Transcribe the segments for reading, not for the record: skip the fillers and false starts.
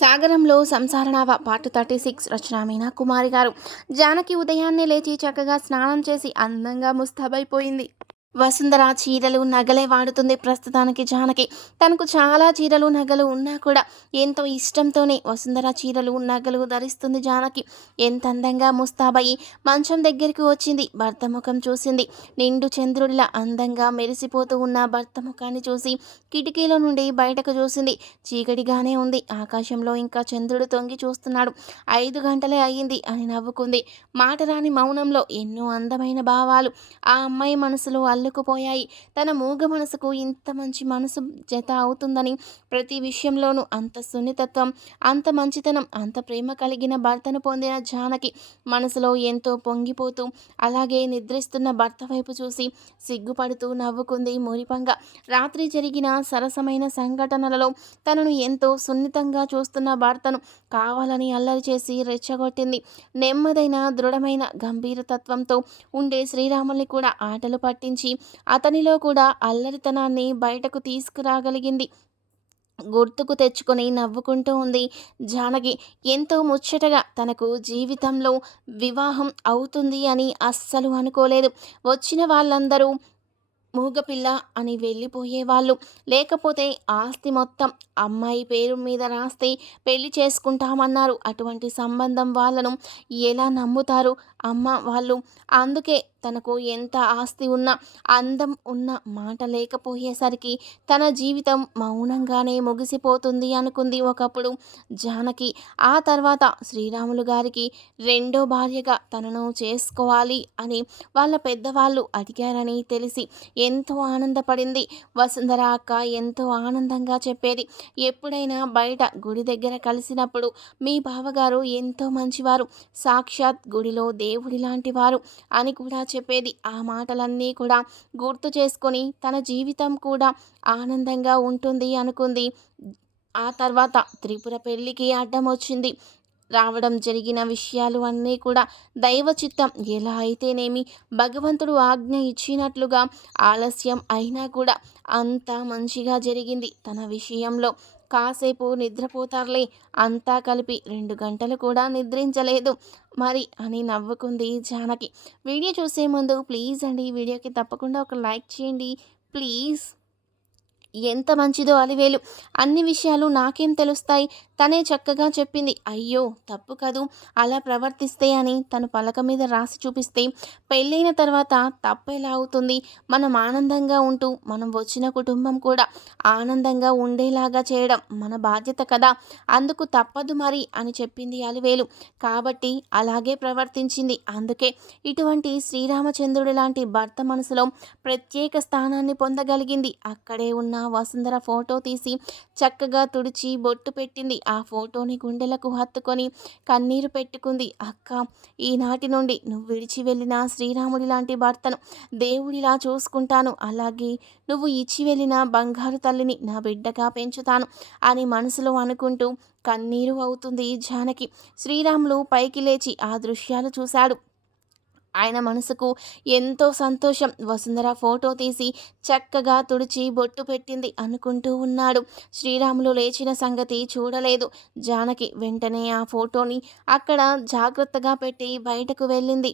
సాగరంలో సంసారనావ పార్ట్ 36 రచన మీనా కుమారి గారు. జానకి ఉదయాన్నే లేచి చక్కగా స్నానం చేసి అందంగా ముస్తాబైపోయింది. వసుంధర చీరలు నగలే వాడుతుంది ప్రస్తుతానికి జానకి. తనకు చాలా చీరలు నగలు ఉన్నా కూడా ఎంతో ఇష్టంతోనే వసుంధర చీరలు నగలు ధరిస్తుంది జానకి. ఎంత అందంగా ముస్తాబయ్యి మంచం దగ్గరికి వచ్చింది. భర్త ముఖం చూసింది. నిండు చంద్రుడిలా అందంగా మెరిసిపోతూ ఉన్న భర్త ముఖాన్ని చూసి కిటికీలో నుండి బయటకు చూసింది. చీకటిగానే ఉంది. ఆకాశంలో ఇంకా చంద్రుడు తొంగి చూస్తున్నాడు. 5 గంటలే అయ్యింది అని నవ్వుకుంది. మాటరాని మౌనంలో ఎన్నో అందమైన భావాలు ఆ అమ్మాయి మనసులో అల్లుకుపోయాయి. తన మూగ మనసుకు ఇంత మంచి మనసు జత అవుతుందని, ప్రతి విషయంలోనూ అంత సున్నితత్వం, అంత మంచితనం, అంత ప్రేమ కలిగిన భర్తను పొందిన జానకి మనసులో ఎంతో పొంగిపోతూ అలాగే నిద్రిస్తున్న భర్త వైపు చూసి సిగ్గుపడుతూ నవ్వుకుంది మురిపంగా. రాత్రి జరిగిన సరసమైన సంఘటనలలో తనను ఎంతో సున్నితంగా చూస్తున్న భర్తను కావాలని అల్లరి చేసి రెచ్చగొట్టింది. నెమ్మదైన దృఢమైన గంభీరతత్వంతో ఉండే శ్రీరాముల్ని కూడా ఆటలు పట్టించి అతనిలో కూడా అల్లరితనాన్ని బయటకు తీసుకురాగలిగింది. గుర్తుకు తెచ్చుకొని నవ్వుకుంటూ ఉంది జానకి. ఎంతో ముచ్చటగా తనకు జీవితంలో వివాహం అవుతుంది అని అస్సలు అనుకోలేదు. వచ్చిన వాళ్ళందరూ మూగపిల్ల అని వెళ్ళిపోయేవాళ్ళు. లేకపోతే ఆస్తి మొత్తం అమ్మాయి పేరు మీద రాస్తే పెళ్లి చేసుకుంటామన్నారు. అటువంటి సంబంధం వాళ్ళను ఎలా నమ్ముతారు అమ్మ వాళ్ళు? అందుకే తనకు ఎంత ఆస్తి ఉన్నా, అందం ఉన్న మాట లేకపోయేసరికి తన జీవితం మౌనంగానే ముగిసిపోతుంది అనుకుంది ఒకప్పుడు జానకి. ఆ తర్వాత శ్రీరాములు గారికి రెండో భార్యగా తనను చేసుకోవాలి అని వాళ్ళ పెద్దవాళ్ళు అడిగారని తెలిసి ఎంతో ఆనందపడింది. వసుంధర అక్క ఎంతో ఆనందంగా చెప్పేది. ఎప్పుడైనా బయట గుడి దగ్గర కలిసినప్పుడు మీ బావగారు ఎంతో మంచివారు, సాక్షాత్ గుడిలో దేవుడి లాంటి వారు అని కూడా చెప్పేది. ఆ మాటలన్నీ కూడా గుర్తు చేసుకొని తన జీవితం కూడా ఆనందంగా ఉంటుంది అనుకుంది. ఆ తర్వాత త్రిపుర పెళ్లికి అడ్డం వచ్చింది. రావడం జరిగిన విషయాలు అన్నీ కూడా దైవ చిత్తం. ఎలా అయితేనేమి భగవంతుడు ఆజ్ఞ ఇచ్చినట్లుగా ఆలస్యం అయినా కూడా అంతా మంచిగా జరిగింది తన విషయంలో. కాసేపు నిద్రపోతారులే, అంతా కలిపి 2 గంటలు కూడా నిద్రించలేదు మరి అని నవ్వుకుంది జానకి. వీడియో చూసే ముందు ప్లీజ్ అండి వీడియోకి తప్పకుండా ఒక లైక్ చేయండి ప్లీజ్. ఎంత మంచిదో అలివేలు. అన్ని విషయాలు నాకేం తెలుస్తాయి, తనే చక్కగా చెప్పింది. అయ్యో తప్పు కదూ అలా ప్రవర్తిస్తే అని తను పలక మీద రాసి చూపిస్తే పెళ్ళైన తర్వాత తప్పెలా అవుతుంది? మనం ఆనందంగా ఉంటూ మనం వచ్చిన కుటుంబం కూడా ఆనందంగా ఉండేలాగా చేయడం మన బాధ్యత కదా, అందుకు తప్పదు మరి అని చెప్పింది అలివేలు. కాబట్టి అలాగే ప్రవర్తించింది. అందుకే ఇటువంటి శ్రీరామచంద్రుడి లాంటి భర్త మనసులో ప్రత్యేక స్థానాన్ని పొందగలిగింది. అక్కడే ఉన్న వసుంధర ఫోటో తీసి చక్కగా తుడిచి బొట్టు పెట్టింది. ఆ ఫోటోని గుండెలకు హత్తుకొని కన్నీరు పెట్టుకుంది. అక్క, ఈనాటి నుండి నువ్వు విడిచి వెళ్ళిన శ్రీరాముడి లాంటి భర్తను దేవుడిలా చూసుకుంటాను. అలాగే నువ్వు ఇచ్చి వెళ్ళిన బంగారు తల్లిని నా బిడ్డగా పెంచుతాను అని మనసులో అనుకుంటూ కన్నీరు అవుతుంది జానకి. శ్రీరాములు పైకి లేచి ఆ దృశ్యాలు చూశాడు. ఆయన మనసుకు ఎంతో సంతోషం. వసుంధర ఫోటో తీసి చక్కగా తుడిచి బొట్టు పెట్టింది అనుకుంటూ ఉన్నాడు. శ్రీరాములు లేచిన సంగతి చూడలేదు జానకి. వెంటనే ఆ ఫోటోని అక్కడ జాగ్రత్తగా పెట్టి బయటకు వెళ్ళింది.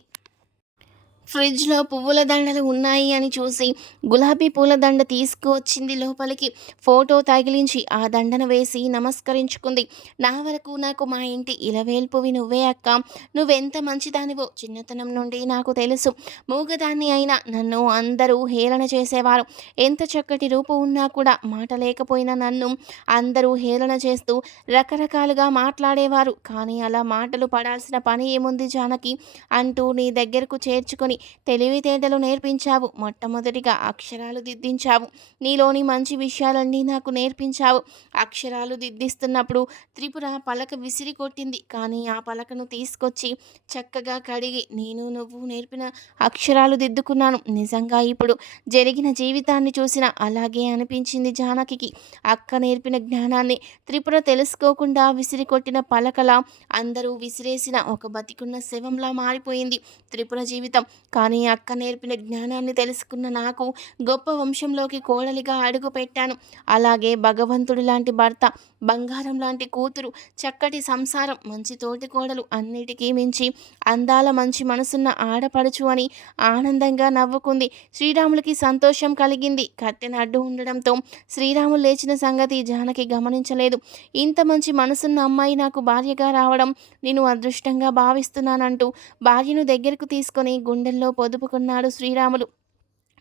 ఫ్రిడ్జ్లో పువ్వుల దండలు ఉన్నాయి అని చూసి గులాబీ పూల దండ తీసుకువచ్చింది లోపలికి. ఫోటో తగిలించి ఆ దండను వేసి నమస్కరించుకుంది. నా వరకు నాకు మా ఇంటి ఇలవేల్పువి నువ్వే అక్క. నువ్వెంత మంచిదానివో చిన్నతనం నుండి నాకు తెలుసు. మూగదాన్ని అయినా నన్ను అందరూ హేళన చేసేవారు. ఎంత చక్కటి రూపు ఉన్నా కూడా మాట లేకపోయినా నన్ను అందరూ హేళన చేస్తూ రకరకాలుగా మాట్లాడేవారు. కానీ అలా మాటలు పడాల్సిన పని ఏముంది జానకి అంటూ నీ దగ్గరకు చేర్చుకొని తెలివితేటలు నేర్పించావు. మొట్టమొదటిగా అక్షరాలు దిద్దించావు. నీలోని మంచి విషయాలన్నీ నాకు నేర్పించావు. అక్షరాలు దిద్దిస్తున్నప్పుడు త్రిపుర పలక విసిరి కొట్టింది. కానీ ఆ పలకను తీసుకొచ్చి చక్కగా కడిగి నేను నువ్వు నేర్పిన అక్షరాలు దిద్దుకున్నాను. నిజంగా ఇప్పుడు జరిగిన జీవితాన్ని చూసిన అలాగే అనిపించింది జానకి. అక్క నేర్పిన జ్ఞానాన్ని త్రిపుర తెలుసుకోకుండా విసిరి కొట్టిన పలకలా అందరూ విసిరేసిన ఒక బతికున్న శవంలా మారిపోయింది త్రిపుర జీవితం. కానీ అక్క నేర్పిన జ్ఞానాన్ని తెలుసుకున్న నాకు గొప్ప వంశంలోకి కోడలిగా అడుగు పెట్టాను. అలాగే భగవంతుడి లాంటి భర్త, బంగారం లాంటి కూతురు, చక్కటి సంసారం, మంచి తోటి కోడలు, అన్నిటికీ మించి అందాల మంచి మనసున్న ఆడపడుచు అని ఆనందంగా నవ్వుకుంది. శ్రీరాములకి సంతోషం కలిగింది. కట్టెన అడ్డు ఉండడంతో శ్రీరాములు లేచిన సంగతి జానకి గమనించలేదు. ఇంత మంచి మనసున్న అమ్మాయి నాకు భార్యగా రావడం నేను అదృష్టంగా భావిస్తున్నానంటూ భార్యను దగ్గరకు తీసుకొని గుండెల్లో పొదుపుకున్నాడు శ్రీరాములు.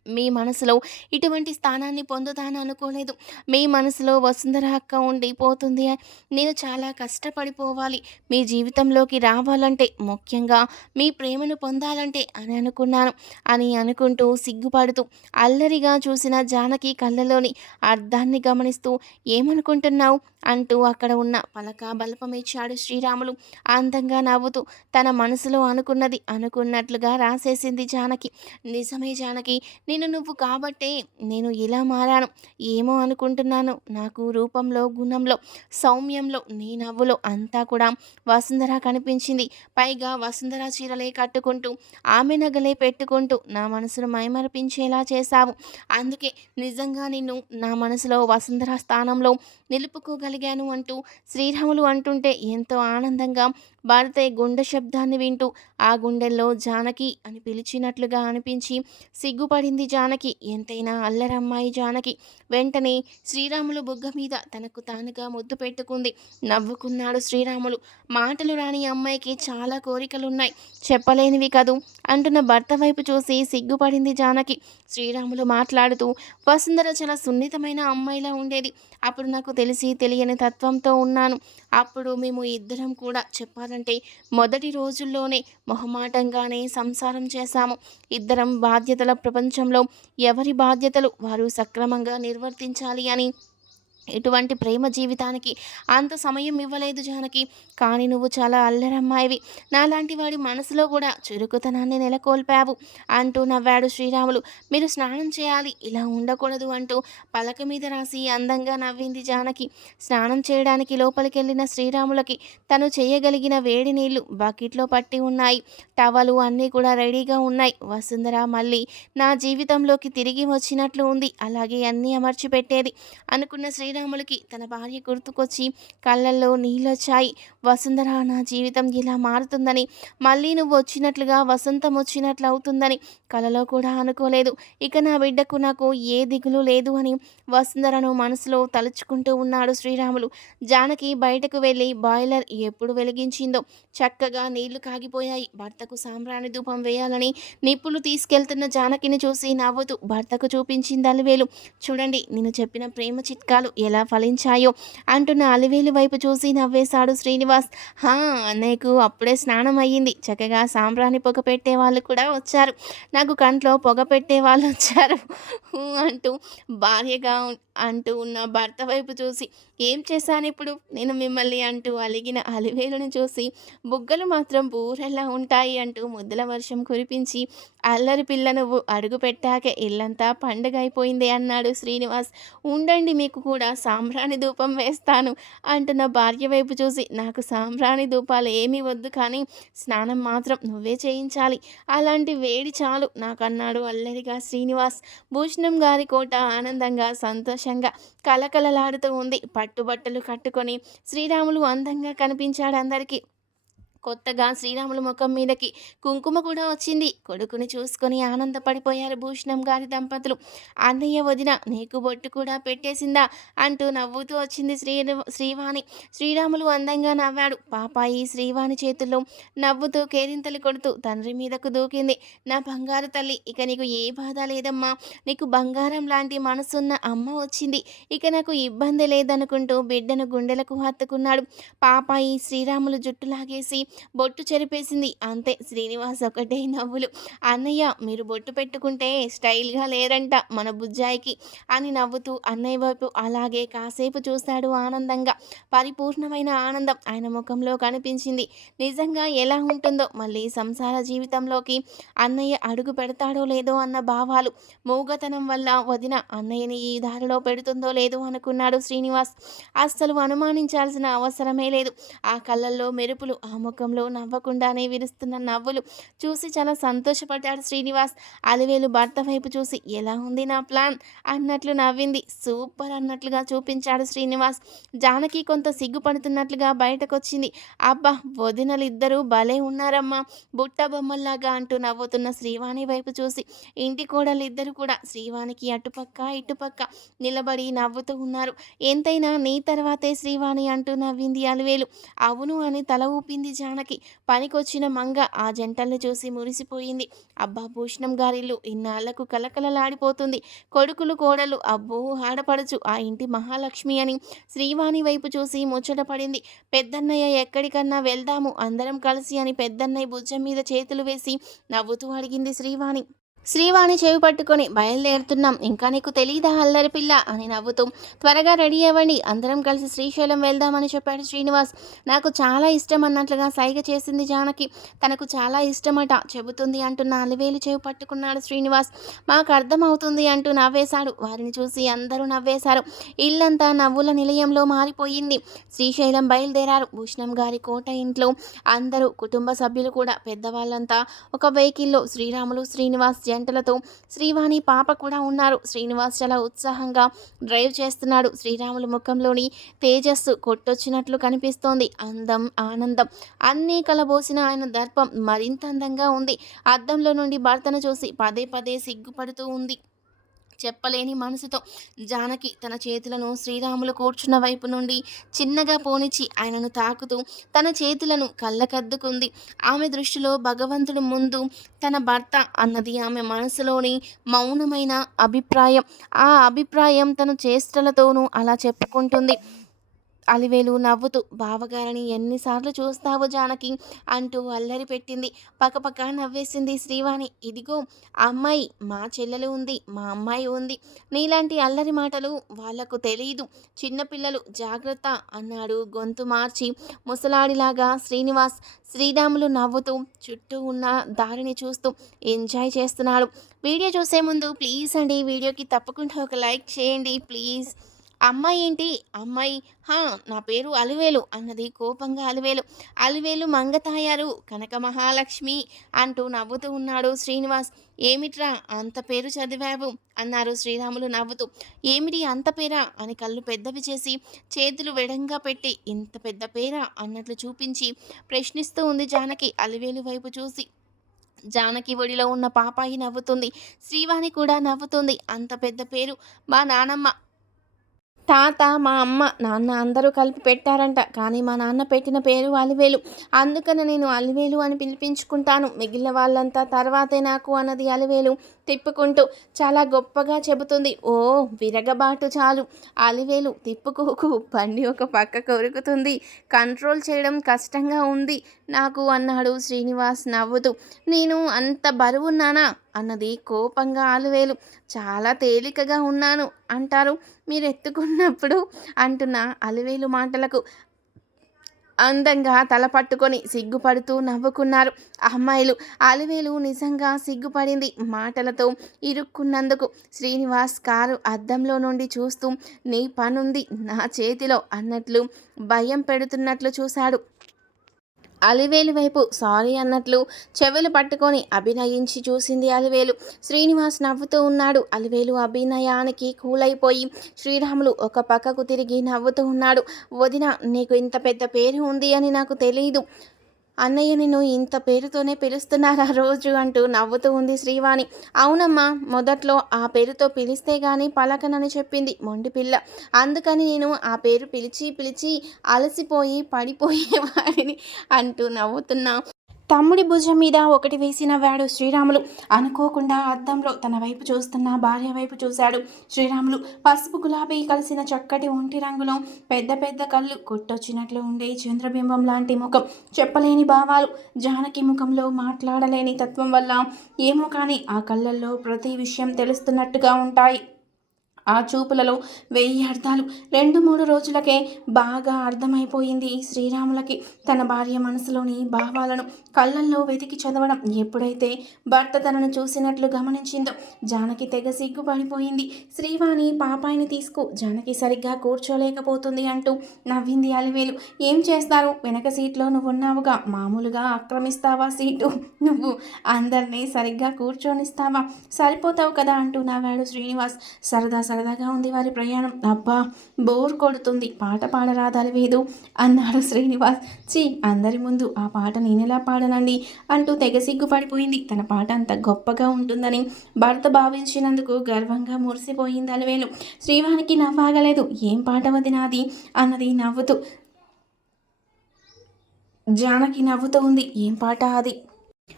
మీ మనసులో ఇటువంటి స్థానాన్ని పొందుతాను అనుకోలేదు. మీ మనసులో వసుంధర అక్క ఉండిపోతుంది. నేను చాలా కష్టపడిపోవాలి మీ జీవితంలోకి రావాలంటే, ముఖ్యంగా మీ ప్రేమను పొందాలంటే అని అనుకున్నాను అని అనుకుంటూ సిగ్గుపడుతూ అల్లరిగా చూసిన జానకి కళ్ళలోని అర్థాన్ని గమనిస్తూ ఏమనుకుంటున్నావు అంటూ అక్కడ ఉన్న పలక బలపమిచ్చాడు శ్రీరాములు. అందంగా నవ్వుతూ తన మనసులో అనుకున్నది అనుకున్నట్లుగా రాసేసింది జానకి. నిజమే జానకి, నువ్వు కాబట్టే నేను ఇలా మారాను. ఏమో అనుకుంటున్నాను. నాకు రూపంలో, గుణంలో, సౌమ్యంలో, నీ నవ్వులో అంతా కూడా వసుంధర కనిపించింది. పైగా వసుంధర చీరలే కట్టుకుంటూ, ఆమె నగలే పెట్టుకుంటూ నా మనసును మైమరపించేలా చేశావు. అందుకే నిజంగా నిన్ను నా మనసులో వసుంధర స్థానంలో నిలుపుకోగలిగాను అంటూ శ్రీరాములు అంటుంటే ఎంతో ఆనందంగా భారతయ్య గుండె శబ్దాన్ని వింటూ ఆ గుండెల్లో జానకి అని పిలిచినట్లుగా అనిపించి సిగ్గుపడింది జానకి. ఎంతైనా అల్లరమ్మాయి జానకి. వెంటనే శ్రీరాములు బుగ్గ మీద తనకు తానుగా ముద్దు పెట్టుకుంది. నవ్వుకున్నాడు శ్రీరాములు. మాటలు రాని అమ్మాయికి చాలా కోరికలున్నాయి, చెప్పలేనివి కదూ అంటున్న భర్త వైపు చూసి సిగ్గుపడింది జానకి. శ్రీరాములు మాట్లాడుతూ, వసుంధర చాలా సున్నితమైన అమ్మాయిలా ఉండేది. అప్పుడు నాకు తెలిసి తెలియని తత్వంతో ఉన్నాను. అప్పుడు మేము ఇద్దరం కూడా చెప్పాలంటే మొదటి రోజుల్లోనే మొహమాటంగానే సంసారం చేశాము. ఇద్దరం బాధ్యతల ప్రపంచంలో ఎవరి బాధ్యతలు వారు సక్రమంగా నిర్వర్తించాలి అని. ఎటువంటి ప్రేమ జీవితానికి అంత సమయం ఇవ్వలేదు జానకి. కానీ నువ్వు చాలా అల్లరమ్మాయివి. నాలాంటి వాడి మనసులో కూడా చురుకుతనాన్ని నెలకొల్పావు అంటూ నవ్వాడు శ్రీరాములు. మీరు స్నానం చేయాలి, ఇలా ఉండకూడదు అంటూ పలక మీద రాసి అందంగా నవ్వింది జానకి. స్నానం చేయడానికి లోపలికెళ్ళిన శ్రీరాములకి తను చేయగలిగిన వేడి నీళ్లు బకెట్లో పట్టి ఉన్నాయి. టవలు అన్నీ కూడా రెడీగా ఉన్నాయి. వసుంధర మళ్ళీ నా జీవితంలోకి తిరిగి వచ్చినట్లు ఉంది. అలాగే అన్నీ అమర్చి పెట్టేది అనుకున్న శ్రీరాములకి తన భార్య గుర్తుకొచ్చి కళ్ళల్లో నీళ్ళొచ్చాయి. వసుంధర నా జీవితం ఇలా మారుతుందని, మళ్ళీ నువ్వు వచ్చినట్లుగా వసంతం వచ్చినట్లు అవుతుందని కలలో కూడా అనుకోలేదు. ఇక నా బిడ్డకు నాకు ఏ దిగులు లేదు అని వసుంధరను మనసులో తలుచుకుంటూ ఉన్నాడు శ్రీరాములు. జానకి బయటకు వెళ్ళి బాయిలర్ ఎప్పుడు వెలిగించిందో చక్కగా నీళ్లు కాగిపోయాయి. భర్తకు సాంబ్రాణి ధూపం వేయాలని నిప్పులు తీసుకెళ్తున్న జానకిని చూసి నవ్వుతూ భర్తకు చూపించింది అలివేలు. చూడండి, నేను చెప్పిన ప్రేమ చిట్కాలు ఎలా ఫలించాయో అంటున్న అలివేలు వైపు చూసి నవ్వేశాడు శ్రీనివాస్. నీకు అప్పుడే స్నానం అయ్యింది. చక్కగా సాంబ్రాణి పొగ పెట్టే వాళ్ళు కూడా వచ్చారు. నాకు కంట్లో పొగ పెట్టే వాళ్ళు వచ్చారు అంటూ భార్యగా అంటూ ఉన్న భర్త వైపు చూసి, ఏం చేశాను ఇప్పుడు నేను మిమ్మల్ని అంటూ అలిగిన అలివేలుని చూసి, బుగ్గలు మాత్రం బూరెల్లా ఉంటాయి అంటూ ముద్దుల వర్షం కురిపించి, అల్లరి పిల్ల నువ్వు అడుగు పెట్టాక ఇల్లంతా పండుగ అయిపోయింది అన్నాడు శ్రీనివాస్. ఉండండి, మీకు కూడా సాంబ్రాణి ధూపం వేస్తాను అంటున్న భార్య వైపు చూసి, నాకు సాంబ్రాణి ధూపాలు ఏమీ వద్దు, కానీ స్నానం మాత్రం నువ్వే చేయించాలి, అలాంటి వేడి చాలు నాకన్నాడు అల్లరిగా శ్రీనివాస్. భూషణం గారి కోట ఆనందంగా సంతోషంగా కలకలలాడుతూ ఉంది. పట్టుబట్టలు కట్టుకొని శ్రీరాములు అందంగా కనిపించాడు అందరికీ. కొత్తగా శ్రీరాముల ముఖం మీదకి కుంకుమ కూడా వచ్చింది. కొడుకుని చూసుకొని ఆనందపడిపోయారు భూషణం గారి దంపతులు. అన్నయ్య, వదిన నీకు బొట్టు కూడా పెట్టేసిందా అంటూ నవ్వుతూ వచ్చింది శ్రీవాణి. శ్రీరాములు అందంగా నవ్వాడు. పాపాయి శ్రీవాణి చేతుల్లో నవ్వుతూ కేరింతలు కొడుతూ తండ్రి మీదకు దూకింది. నా బంగారు తల్లి, ఇక నీకు ఏ బాధ లేదమ్మా, నీకు బంగారం లాంటి మనసున్న అమ్మ వచ్చింది, ఇక నాకు ఇబ్బంది లేదనుకుంటూ బిడ్డను గుండెలకు హత్తుకున్నాడు. పాపాయి శ్రీరాములు జుట్టు లాగేసి బొట్టు చెరిపేసింది. అంతే, శ్రీనివాస్ ఒకటే నవ్వులు. అన్నయ్య, మీరు బొట్టు పెట్టుకుంటే స్టైల్గా లేరంట మన బుజ్జాయికి అని నవ్వుతూ అన్నయ్య వైపు అలాగే కాసేపు చూశాడు ఆనందంగా. పరిపూర్ణమైన ఆనందం ఆయన ముఖంలో కనిపించింది. నిజంగా ఎలా ఉంటుందో, మళ్ళీ సంసార జీవితంలోకి అన్నయ్య అడుగు పెడతాడో లేదో అన్న భావాలు. మూగతనం వల్ల వదిన అన్నయ్యని ఈ దారిలో పెడుతుందో లేదో అనుకున్నాడు శ్రీనివాస్. అస్సలు అనుమానించాల్సిన అవసరమే లేదు. ఆ కళ్ళల్లో మెరుపులు, ఆ ముఖం ముఖంలో నవ్వకుండానే విరుస్తున్న నవ్వులు చూసి చాలా సంతోషపడ్డాడు శ్రీనివాస్. అలివేలు భర్త వైపు చూసి ఎలా ఉంది నా ప్లాన్ అన్నట్లు నవ్వింది. సూపర్ అన్నట్లుగా చూపించాడు శ్రీనివాస్. జానకి కొంత సిగ్గుపడుతున్నట్లుగా బయటకొచ్చింది. అబ్బా వదినలిద్దరూ భలే ఉన్నారమ్మా బుట్ట బొమ్మల్లాగా అంటూ నవ్వుతున్న శ్రీవాణి వైపు చూసి ఇంటి కోడలిద్దరూ కూడా శ్రీవాణికి అటుపక్క ఇటుపక్క నిలబడి నవ్వుతూ ఉన్నారు. ఎంతైనా నీ తర్వాతే శ్రీవాణి అంటూ నవ్వింది అలివేలు. అవును అని తల ఊపింది జానకి. పనికొచ్చిన మంగ ఆ జంటల్ని చూసి మురిసిపోయింది. అబ్బా భూషణం గారిల్లు ఇన్నాళ్లకు కలకలలాడిపోతుంది. కొడుకులు కోడలు అబ్బో ఆడపడచ్చు ఆ ఇంటి మహాలక్ష్మి అని శ్రీవాణి వైపు చూసి ముచ్చటపడింది. పెద్దన్నయ్య ఎక్కడికన్నా వెళ్దాము అందరం కలిసి అని పెద్దన్నయ్య భుజం మీద చేతులు వేసి నవ్వుతూ అడిగింది శ్రీవాణి. శ్రీవాణి చెవి పట్టుకొని బయలుదేరుతున్నాం ఇంకా నీకు తెలీదా అల్లరి పిల్ల అని నవ్వుతూ త్వరగా రెడీ అవ్వండి అందరం కలిసి శ్రీశైలం వెళ్దామని చెప్పాడు శ్రీనివాస్. నాకు చాలా ఇష్టం అన్నట్లుగా సైగ చేసింది జానకి. తనకు చాలా ఇష్టమట చెబుతుంది అంటున్న అలివేలు చెవి పట్టుకున్నాడు శ్రీనివాస్. మాకు అర్థమవుతుంది అంటూ నవ్వేశాడు. వారిని చూసి అందరూ నవ్వేశారు. ఇల్లంతా నవ్వుల నిలయంలో మారిపోయింది. శ్రీశైలం బయలుదేరారు. భూషణం గారి కోట ఇంట్లో అందరూ కుటుంబ సభ్యులు కూడా పెద్దవాళ్ళంతా ఒక వెహికల్లో శ్రీరాములు శ్రీనివాస్ జంటలతో శ్రీవాణి పాప కూడా ఉన్నారు. శ్రీనివాస్ చాలా ఉత్సాహంగా డ్రైవ్ చేస్తున్నాడు. శ్రీరాములు ముఖంలోని తేజస్సు కొట్టొచ్చినట్లు కనిపిస్తోంది. అందం ఆనందం అన్నీ కలబోసిన ఆయన దర్పం మరింత అందంగా ఉంది. అద్దంలో నుండి భర్తను చూసి పదే పదే సిగ్గుపడుతూ ఉంది. చెప్పలేని మనసుతో జానకి తన చేతులను శ్రీరాములు కూర్చున్న వైపు నుండి చిన్నగా పోనిచ్చి ఆయనను తాకుతూ తన చేతులను కళ్ళకద్దుకుంది. ఆమె దృష్టిలో భగవంతుడు ముందు తన భర్త అన్నది ఆమె మనసులోని మౌనమైన అభిప్రాయం. ఆ అభిప్రాయం తన చేష్టలతోనూ అలా చెప్పుకుంటుంది. అలివేలు నవ్వుతూ బావగారిని ఎన్నిసార్లు చూస్తావు జానకి అంటూ అల్లరి పెట్టింది. పక్కపక్క నవ్వేసింది శ్రీవాణి. ఇదిగో అమ్మాయి మా చెల్లెలు ఉంది మా అమ్మాయి ఉంది నీలాంటి అల్లరి మాటలు వాళ్లకు తెలియదు చిన్నపిల్లలు జాగ్రత్త అన్నాడు గొంతు మార్చి ముసలాడిలాగా శ్రీనివాస్. శ్రీరాములు నవ్వుతూ చుట్టూ ఉన్న దారిని చూస్తూ ఎంజాయ్ చేస్తున్నాడు. వీడియో చూసే ముందు ప్లీజ్ అండి వీడియోకి తప్పకుండా ఒక లైక్ చేయండి ప్లీజ్. అమ్మాయి ఏంటి అమ్మాయి నా పేరు అలివేలు అన్నది కోపంగా అలివేలు. అలివేలు మంగ తాయారు కనక మహాలక్ష్మి అంటూ నవ్వుతూ ఉన్నాడు శ్రీనివాస్. ఏమిట్రా అంత పేరు చదివావు అన్నారు శ్రీరాములు నవ్వుతూ. ఏమిటి అంత పేరా అని కళ్ళు పెద్దవి చేసి చేతులు వెడంగా పెట్టి ఇంత పెద్ద పేరా అన్నట్లు చూపించి ప్రశ్నిస్తూ ఉంది జానకి అలివేలు వైపు చూసి. జానకి ఒడిలో ఉన్న పాపాయి నవ్వుతుంది. శ్రీవాణి కూడా నవ్వుతుంది. అంత పెద్ద పేరు మా నానమ్మ తాత మా అమ్మ నాన్న అందరూ కలిపి పెట్టారంట కానీ మా నాన్న పెట్టిన పేరు అలివేలు అందుకని నేను అలివేలు అని పిలిపించుకుంటాను మిగిలిన వాళ్ళంతా తర్వాతే నాకు అన్నది అలివేలు తిప్పుకుంటూ. చాలా గొప్పగా చెబుతుంది. ఓ విరగబాటు చాలు అలివేలు తిప్పుకోకు బండి ఒక పక్క కొరుకుతుంది కంట్రోల్ చేయడం కష్టంగా ఉంది నాకు అన్నాడు శ్రీనివాస్ నవ్వుతూ. నేను అంత బరువున్నానా అన్నది కోపంగా అలివేలు. చాలా తేలికగా ఉన్నాను అంటారు మీరు ఎత్తుకున్నప్పుడు అంటున్న అలివేలు మాటలకు అందంగా తల పట్టుకొని సిగ్గుపడుతూ నవ్వుకున్నారు అమ్మాయిలు. అలివేలు నిజంగా సిగ్గుపడింది మాటలతో ఇరుక్కున్నందుకు. శ్రీనివాస్ కారు అద్దంలో నుండి చూస్తూ నీ పనుంది నా చేతిలో అన్నట్లు భయం పెడుతున్నట్లు చూశాడు. అలివేలు వైపు సారీ అన్నట్లు చెవులు పట్టుకొని అభినయించి చూసింది అలివేలు. శ్రీనివాస్ నవ్వుతూ ఉన్నాడు. అలివేలు అభినయానికి కూలైపోయి శ్రీరాములు ఒక పక్కకు తిరిగి నవ్వుతూ ఉన్నాడు. వదిన నీకు ఇంత పెద్ద పేరు ఉంది అని నాకు తెలియదు అన్నయ్య నిన్ను ఇంత పేరుతోనే పిలుస్తున్నారా రోజు అంటూ నవ్వుతూ ఉంది శ్రీవాణి. అవునమ్మా మొదట్లో ఆ పేరుతో పిలిస్తే గాని పలకనని చెప్పింది మొండి పిల్ల అందుకని నేను ఆ పేరు పిలిచి పిలిచి అలసిపోయి పడిపోయేవాడిని అంటూ నవ్వుతున్నా తమ్ముడి భుజం మీద ఒకటి వేసి నవ్వాడు శ్రీరాములు. అనుకోకుండా అద్దంలో తన వైపు చూస్తున్న భార్య వైపు చూశాడు శ్రీరాములు. పసుపు గులాబీ కలిసిన చక్కటి ఒంటి రంగులో పెద్ద పెద్ద కళ్ళు కొట్టొచ్చినట్లు ఉండే చంద్రబింబం లాంటి ముఖం చెప్పలేని భావాలు. జానకి ముఖంలో మాట్లాడలేని తత్వం వల్ల ఏమో కానీ ఆ కళ్ళల్లో ప్రతి విషయం తెలుస్తున్నట్టుగా ఉంటాయి. ఆ చూపులలో 1000 అర్థాలు. 2-3 రోజులకే బాగా అర్థమైపోయింది శ్రీరాములకి తన భార్య మనసులోని భావాలను కళ్ళల్లో వెతికి చదవడం. ఎప్పుడైతే భర్త తనను చూసినట్లు గమనించిందో జానకి తెగ సిగ్గుపడిపోయింది. శ్రీవాణి పాపాయిని తీసుకో, జానకి సరిగ్గా కూర్చోలేకపోతుంది అంటూ నవ్వింది అలివేలు. ఏం చేస్తారు, వెనక సీట్లో నువ్వున్నావుగా, మామూలుగా ఆక్రమిస్తావా సీటు, నువ్వు అందరినీ సరిగ్గా కూర్చొనిస్తావా, సరిపోతావు కదా అంటూ నవ్వాడు శ్రీనివాస్. సరదాగా ఉంది వారి ప్రయాణం. అబ్బా బోర్ కొడుతుంది, పాట పాడరాదాలి వేదు అన్నాడు శ్రీనివాస్. చీ, అందరి ముందు ఆ పాట నేనెలా పాడనండి అంటూ తెగ సిగ్గుపడిపోయింది. తన పాట అంత గొప్పగా ఉంటుందని భర్త భావించినందుకు గర్వంగా మురిసిపోయింది అలివేలు. శ్రీవానికి నవ్వాగలేదు. ఏం పాట వదినాది అన్నది నవ్వుతూ. జానకి నవ్వుతూ ఉంది. ఏం పాట అది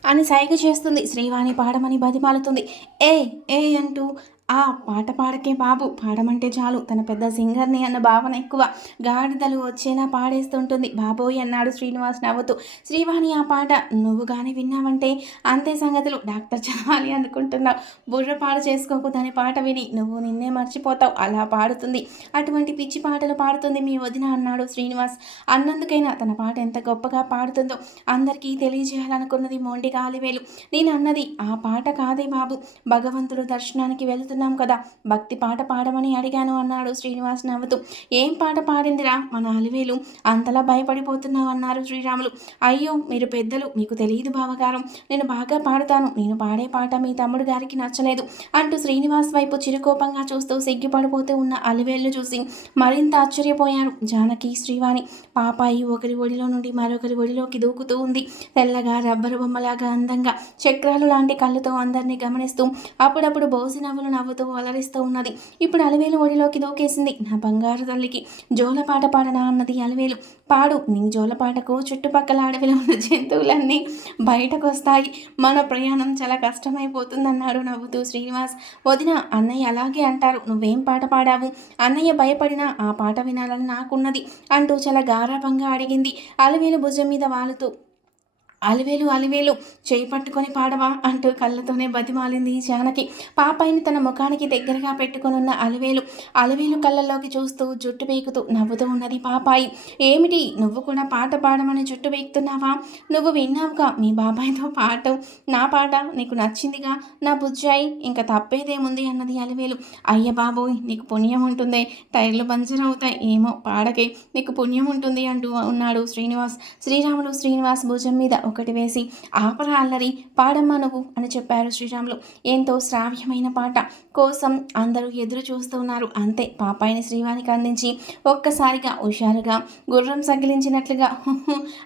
అని సైగ చేస్తుంది. శ్రీవాణి పాడమని బతిమాలుతుంది. ఏ ఏ అంటూ ఆ పాట పాడకే బాబు, పాడమంటే చాలు, తన పెద్ద సింగర్ని అన్న భావన ఎక్కువ, గాడిదలు వచ్చేలా పాడేస్తుంటుంది బాబోయ్ అన్నాడు శ్రీనివాస్ నవ్వుతూ. శ్రీవాణి ఆ పాట నువ్వు కానీ విన్నావంటే అంతే సంగతులు, డాక్టర్ చదవాలి అనుకుంటున్నావు, బుర్రపాడు చేసుకోకు, దాని పాట విని నువ్వు నిన్నే మర్చిపోతావు, అలా పాడుతుంది, అటువంటి పిచ్చి పాటలు పాడుతుంది మీ వదిన అన్నాడు శ్రీనివాస్. అన్నందుకైనా తన పాట ఎంత గొప్పగా పాడుతుందో అందరికీ తెలియజేయాలనుకున్నది మొండిగా అలివేలు. నేను అన్నది ఆ పాట కాదే బాబు, భగవంతుడు దర్శనానికి వెళుతున్నాం కదా, భక్తి పాట పాడమని అడిగాను అన్నాడు శ్రీనివాస్ నవ్వుతూ. ఏం పాట పాడిందిరా మన అలివేలు, అంతలా భయపడిపోతున్నావు అన్నారు శ్రీరాములు. అయ్యో మీరు పెద్దలు, మీకు తెలియదు బావగారం, నేను బాగా పాడుతాను, నేను పాడే పాట మీ తమ్ముడు గారికి నచ్చలేదు అంటూ శ్రీనివాస్ వైపు చిరుకోపంగా చూస్తూ సిగ్గుపడిపోతూ ఉన్న అలివేలు చూసి మరింత ఆశ్చర్యపోయారు జానకి శ్రీవాణి. పాపాయి ఒకరి ఒడిలో నుండి మరొకరి ఒడిలోకి దూకుతూ ఉంది. తెల్లగా రబ్బరు బొమ్మలాగా అందంగా చక్రాలు లాంటి కళ్ళతో అందరినీ గమనిస్తూ అప్పుడప్పుడు బోసి నవ్వులు నవ్వుతూ అలరిస్తూ ఉన్నది. ఇప్పుడు అలివేలు ఒడిలోకి దూకేసింది. నా బంగారు తల్లికి జోలపాట పాడనా అన్నది అలివేలు. పాడు, నీ జోలపాటకు చుట్టుపక్కల అడవిలో ఉన్న జంతువులన్నీ బయటకు వస్తాయి, మన ప్రయాణం చాలా కష్టమైపోతుందన్నాడు నవ్వుతూ శ్రీనివాస్. వదిన, అన్నయ్య అలాగే అంటారు, నువ్వేం పాట పాడావు, అన్నయ్య భయపడినా ఆ పాట వినాలని నాకున్నది అంటూ చాలా గారాభంగా అడిగింది అలివేలు భుజం మీద వాలుతూ. అలివేలు చేయి పట్టుకొని పాడవా అంటూ కళ్ళతోనే బతిమాలింది జానకి. పాపాయిని తన ముఖానికి దగ్గరగా పెట్టుకొనున్న అలివేలు కళ్ళల్లోకి చూస్తూ జుట్టు పీకుతూ నవ్వుతూ ఉన్నది పాపాయి. ఏమిటి, నువ్వు కూడా పాట పాడమని జుట్టు పీకుతున్నావా, నువ్వు విన్నావుగా మీ బాబాయ్తో పాట, నా పాట నీకు నచ్చిందిగా నా బుజ్జాయి, ఇంకా తప్పేదేముంది అన్నది అలివేలు. అయ్య బాబోయ్, నీకు పుణ్యం ఉంటుంది, టైర్లు పంచర్ అవుతాయి, ఏమో పాడకే, నీకు పుణ్యం ఉంటుంది అంటూ ఉన్నాడు శ్రీనివాస్. శ్రీనివాస్ భుజం మీద ఒకటి వేసి ఆపరా అల్లరి, పాడమ్మా నువ్వు అని చెప్పారు శ్రీరాములు. ఎంతో శ్రావ్యమైన పాట కోసం అందరూ ఎదురు చూస్తున్నారు. అంతే, పాపాయిని శ్రీవానికి అందించి ఒక్కసారిగా హుషారుగా గుర్రం సగిలించినట్లుగా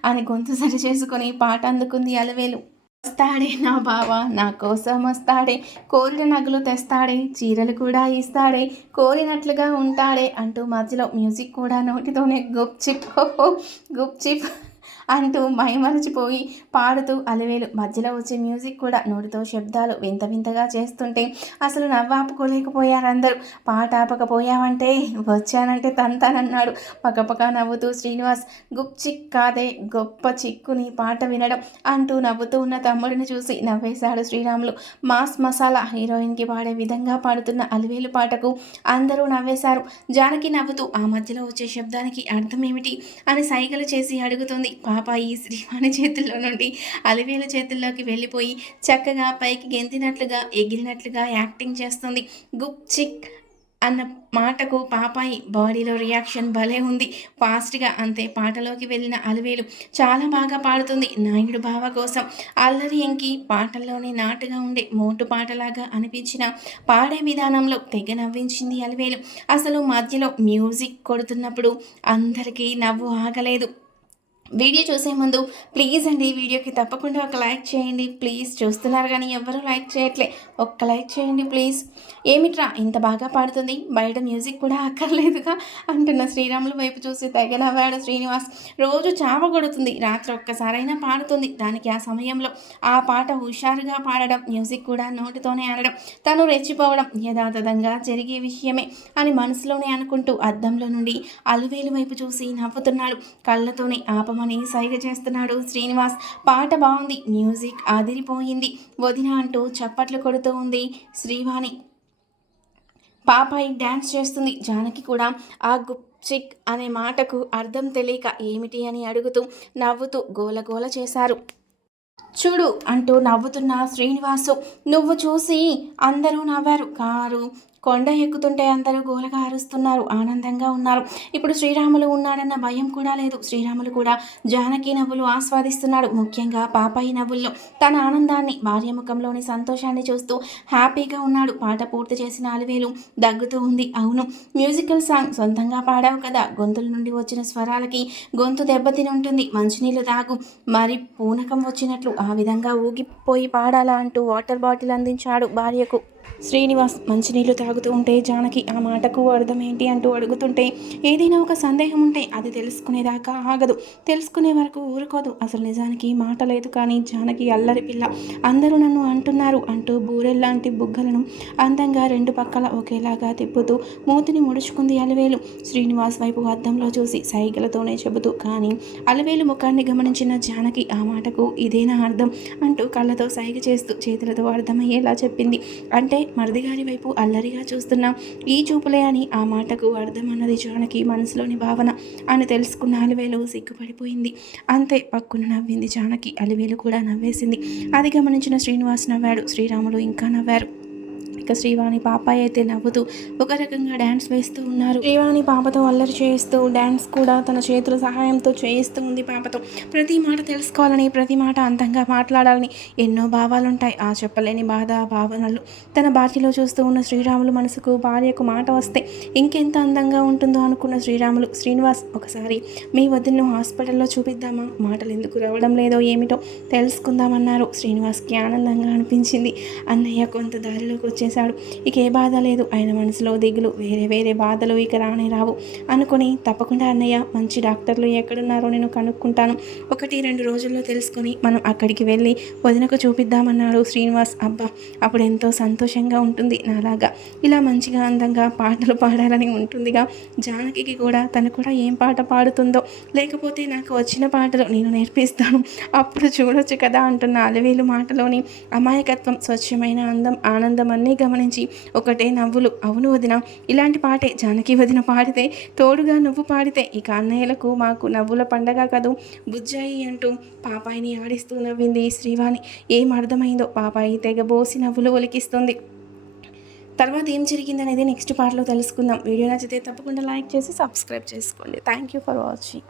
అని గొంతు సరి చేసుకొని పాట అందుకుంది అలివేలు. వస్తాడే నా బావ, నా కోసం వస్తాడే, కోరిన నగలు తెస్తాడే, చీరలు కూడా ఇస్తాడే, కోరినట్లుగా ఉంటాడే అంటూ మధ్యలో మ్యూజిక్ కూడా నోటితోనే గుప్ చిప్ అంటూ మైమరచిపోయి పాడుతూ అలివేలు. మధ్యలో వచ్చే మ్యూజిక్ కూడా నోటితో శబ్దాలు వింతగా చేస్తుంటే అసలు నవ్వాపుకోలేకపోయారు అందరూ. పాట ఆపకపోయావంటే వచ్చానంటే తంతానన్నాడు పక్కపక్క నవ్వుతూ శ్రీనివాస్. చిక్ కాదే, గొప్ప చిక్కుని పాట వినడం అంటూ నవ్వుతూ ఉన్న తమ్ముడిని చూసి నవ్వేశాడు శ్రీరాములు. మాస్ మసాలా హీరోయిన్కి పాడే విధంగా పాడుతున్న అలివేలు పాటకు అందరూ నవ్వేశారు. జానకి నవ్వుతూ ఆ మధ్యలో వచ్చే శబ్దానికి అర్థం ఏమిటి అని సైగలు చేసి అడుగుతుంది. పాపాయి శ్రీవాణి చేతుల్లో నుండి అలివేలు చేతుల్లోకి వెళ్ళిపోయి చక్కగా పైకి గెంతినట్లుగా ఎగిరినట్లుగా యాక్టింగ్ చేస్తుంది. గుప్ చిక్ అన్న మాటకు పాపాయి బాడీలో రియాక్షన్ భలే ఉంది, ఫాస్ట్గా. అంతే, పాటలోకి వెళ్ళిన అలివేలు చాలా బాగా పాడుతుంది. నాయుడు బావ కోసం అల్లరి ఎంకి పాటల్లోనే నాటుగా ఉండే మోటు పాటలాగా అనిపించిన పాడే విధానంలో తెగ నవ్వించింది అలివేలు. అసలు మధ్యలో మ్యూజిక్ కొడుతున్నప్పుడు అందరికీ నవ్వు ఆగలేదు. వీడియో చూసే ముందు ప్లీజ్ అండి వీడియోకి తప్పకుండా ఒక లైక్ చేయండి ప్లీజ్. చూస్తున్నారు కానీ ఎవరు లైక్ చేయట్లే, ఒక్క లైక్ చేయండి ప్లీజ్. ఏమిట్రా ఇంత బాగా పాడుతుంది, బయట మ్యూజిక్ కూడా అక్కర్లేదుగా అంటున్న శ్రీరాములు వైపు చూసి తెగ నవ్వాడు శ్రీనివాస్. రోజు చావ కొడుతుంది, రాత్రి ఒక్కసారైనా పాడుతుంది, దానికి ఆ సమయంలో ఆ పాట హుషారుగా పాడడం, మ్యూజిక్ కూడా నోటితోనే అనడం, తను రెచ్చిపోవడం యథాతథంగా జరిగే విషయమే అని మనసులోనే అనుకుంటూ అద్దంలో నుండి అలివేలు వైపు చూసి నవ్వుతున్నాడు. కళ్ళతోనే ఆపమని సైగ చేస్తున్నాడు శ్రీనివాస్. పాట బాగుంది, మ్యూజిక్ అదిరిపోయింది వదిన అంటూ చప్పట్లు కొడుతూ ఉంది శ్రీవాణి. పాపాయి డ్యాన్స్ చేస్తుంది. జానకి కూడా ఆ గుప్ చిక్ అనే మాటకు అర్థం తెలియక ఏమిటి అని అడుగుతూ నవ్వుతూ గోలగోల చేశారు. చూడు అంటూ నవ్వుతున్న శ్రీనివాసు నువ్వు చూసి అందరూ నవ్వారు. కారు కొండ ఎక్కుతుంటే అందరూ గోలగా అరుస్తున్నారు, ఆనందంగా ఉన్నారు. ఇప్పుడు శ్రీరాములు ఉన్నాడన్న భయం కూడా లేదు. శ్రీరాములు కూడా జానకి నవ్వులు ఆస్వాదిస్తున్నాడు. ముఖ్యంగా పాపాయి నవ్వుల్లో తన ఆనందాన్ని, భార్య ముఖంలోని సంతోషాన్ని చూస్తూ హ్యాపీగా ఉన్నాడు. పాట పూర్తి చేసిన అలివేలు దగ్గుతూ ఉంది. అవును, మ్యూజికల్ సాంగ్ సొంతంగా పాడావు కదా, గొంతుల నుండి వచ్చిన స్వరాలకి గొంతు దెబ్బతిని ఉంటుంది. మంచినీళ్ళు తాగు, మరి పూనకం వచ్చినట్లు ఆ విధంగా ఊగిపోయి పాడాలా అంటూ వాటర్ బాటిల్ అందించాడు భార్యకు. శ్రీనివాస్ మంచినీళ్ళు తాగుతూ ఉంటే జానకి ఆ మాటకు అర్థం ఏంటి అంటూ అడుగుతుంటే ఏదైనా ఒక సందేహం ఉంటే అది తెలుసుకునేదాకా ఆగదు, తెలుసుకునే వరకు ఊరుకోదు. అసలు నిజానికి మాట లేదు, కానీ జానకి అల్లరి పిల్ల, అందరూ నన్ను అంటున్నారు అంటూ బూరెల్లాంటి బుగ్గలను అందంగా రెండు పక్కల ఒకేలాగా తిప్పుతూ మూతిని ముడుచుకుంది అలివేలు. శ్రీనివాస్ వైపు అద్దంలో చూసి సైగలతోనే చెబుతూ, కానీ అలివేలు ముఖాన్ని గమనించిన జానకి ఆ మాటకు ఇదేనా అర్థం అంటూ కళ్ళతో సైగ చేస్తూ చేతులతో అర్థమయ్యేలా చెప్పింది. అంటే మరిదిగారి వైపు అల్లరిగా చూస్తున్న ఈ చూపులే అని ఆ మాటకు అర్థం అన్నది జానకి మనసులోని భావన అని తెలుసుకున్న అలివేలు సిగ్గుపడిపోయింది. అంతే, పక్కున నవ్వింది జానకి. అలివేలు కూడా నవ్వేసింది. అది గమనించిన శ్రీనివాస్ నవ్వాడు. శ్రీరాములు ఇంకా నవ్వారు. ఇక శ్రీవాణి పాపాయి అయితే నవ్వుతూ ఒక రకంగా డ్యాన్స్ వేస్తూ ఉన్నారు. శ్రీవాణి పాపతో అల్లరి చేస్తూ డ్యాన్స్ కూడా తన చేతుల సహాయంతో చేయిస్తూ ఉంది. పాపతో ప్రతి మాట తెలుసుకోవాలని, ప్రతి మాట అందంగా మాట్లాడాలని ఎన్నో భావాలుంటాయి. ఆ చెప్పలేని బాధ, భావనలు తన భార్యలో చూస్తూ ఉన్న శ్రీరాములు మనసుకు భార్యకు మాట వస్తే ఇంకెంత అందంగా ఉంటుందో అనుకున్న శ్రీరాములు, శ్రీనివాస్ ఒకసారి మీ వదిన్ను హాస్పిటల్లో చూపిద్దామా, మాటలు ఎందుకు రావడం లేదో ఏమిటో తెలుసుకుందామన్నారు. శ్రీనివాస్కి ఆనందంగా అనిపించింది. అన్నయ్య కొంత దారిలోకి వచ్చేసి ఇక ఏ బాధ లేదు. ఆయన మనసులో దిగులు, వేరే వేరే బాధలు ఇక రానే రావు అనుకుని, తప్పకుండా అన్నయ్య, మంచి డాక్టర్లు ఎక్కడున్నారో నేను కనుక్కుంటాను, 1-2 రోజుల్లో తెలుసుకొని మనం అక్కడికి వెళ్ళి వదినకు చూపిద్దామన్నాడు శ్రీనివాస్. అబ్బా, అప్పుడు ఎంతో సంతోషంగా ఉంటుంది. నాలాగా ఇలా మంచిగా అందంగా పాటలు పాడాలని ఉంటుందిగా. జానకి కూడా తను కూడా ఏం పాట పాడుతుందో, లేకపోతే నాకు వచ్చిన పాటలు నేను నేర్పిస్తాను, అప్పుడు చూడొచ్చు కదా అంటున్న అలివేలు మాటలోని అమాయకత్వం, స్వచ్ఛమైన అందం, ఆనందం అన్నీ గమనించి ఒకటే నవ్వులు. అవును వదిన, ఇలాంటి పాటే జానకి వదిన పాడితే, తోడుగా నువ్వు పాడితే ఇక అన్నయ్యలకు మాకు నవ్వుల పండగ కదూ బుజ్జాయి అంటూ పాపాయిని ఆడిస్తూ నవ్వింది శ్రీవాణి. ఏం అర్థమైందో పాపాయి తెగబోసి నవ్వులు ఒలికిస్తుంది. తర్వాత ఏం జరిగిందనేది నెక్స్ట్ పార్ట్లో తెలుసుకుందాం. వీడియో నచ్చితే తప్పకుండా లైక్ చేసి సబ్స్క్రైబ్ చేసుకోండి. Thank you for watching.